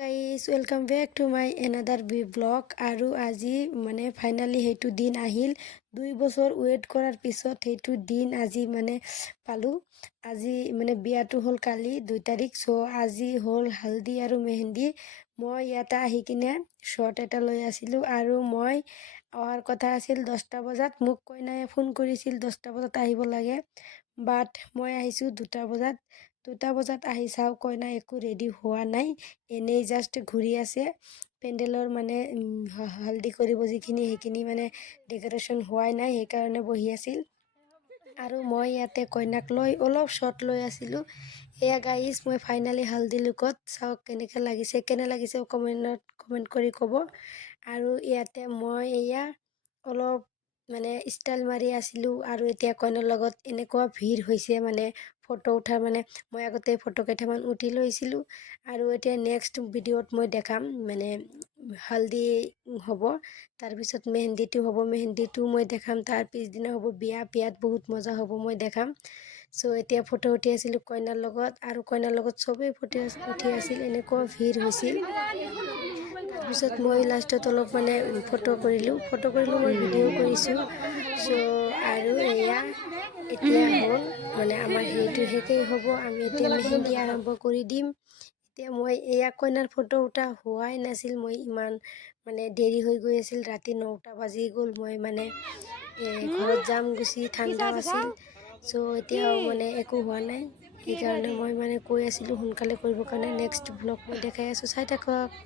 Guys welcome back to my another blog. আৰু আজি মানে ফাইনেলি সেইটো দিন আহিল। 2 বছৰ ৱেইট কৰাৰ পিছত সেইটো দিন আজি মানে পালোঁ। আজি মানে বিয়াটো হ'ল কালি 2 তাৰিখ। আজি হ'ল হালদি আৰু মেহেন্দি। মই ইয়াতে আহি কিনে শ্বৰ্ট এটা লৈ আছিলোঁ আৰু মই অহাৰ কথা আছিল 10টা বজাত। মোক কইনাই ফোন কৰিছিল 10টা বজাত আহিব লাগে, বাট মই আহিছোঁ 2টা বজাত। 2টা বজাত আহি চাওঁ কইনা একো ৰেডি হোৱা নাই, এনেই জাষ্ট ঘূৰি আছে। পেণ্ডেলৰ মানে হালদি কৰিব যিখিনি সেইখিনি মানে ডেক'ৰেশ্যন হোৱাই নাই, সেইকাৰণে বহি আছিল। আৰু মই ইয়াতে কইনাক লৈ অলপ শ্বৰ্ট লৈ আছিলোঁ। এয়া গাইজ মই ফাইনেলি হালদি লুকত। চাওক কেনে লাগিছে কমেণ্ট কৰি ক'ব। আৰু ইয়াতে মই এয়া অলপ মানে ষ্টাইল মাৰি আছিলোঁ। আৰু এতিয়া কইনাৰ লগত এনেকুৱা ভিৰ হৈছে মানে ফটো উঠাৰ, মানে মই আগতে ফটো কেইটামান উঠি লৈছিলোঁ। আৰু এতিয়া নেক্সট ভিডিঅ'ত মই দেখাম, মানে হালদি হ'ব, তাৰপিছত মেহেন্দিটো হ'ব, মেহেন্দিটো মই দেখাম। তাৰ পিছদিনা হ'ব বিয়া, বিয়াত বহুত মজা হ'ব, মই দেখাম। এতিয়া ফটো উঠি আছিলোঁ কইনাৰ লগত, আৰু কইনাৰ লগত চবেই ফটো উঠি আছিল, এনেকুৱা ভিৰ হৈছিল। তাৰপিছত মই লাষ্টত অলপ মানে ফটো কৰিলোঁ, মই ভিডিঅ' কৰিছোঁ। আৰু এয়া এতিয়া হ'ল মানে আমাৰ সেইটো শেষেই হ'ব। আমি এতিয়া মেহেন্দি আৰম্ভ কৰি দিম। এতিয়া মই এয়া কইনাৰ ফটো উঠা হোৱাই নাছিল, মই ইমান মানে দেৰি হৈ গৈ আছিল। ৰাতি 9টা বাজি গ'ল। মই মানে ঘৰত যাম গুচি, ঠাণ্ডাও আছিল। এতিয়াও মানে একো হোৱা নাই, সেইকাৰণে মই মানে কৈ আছিলোঁ সোনকালে কৰিবৰ কাৰণে। নেক্সট ব্লগ মই দেখাই আছোঁ, চাই থাকক।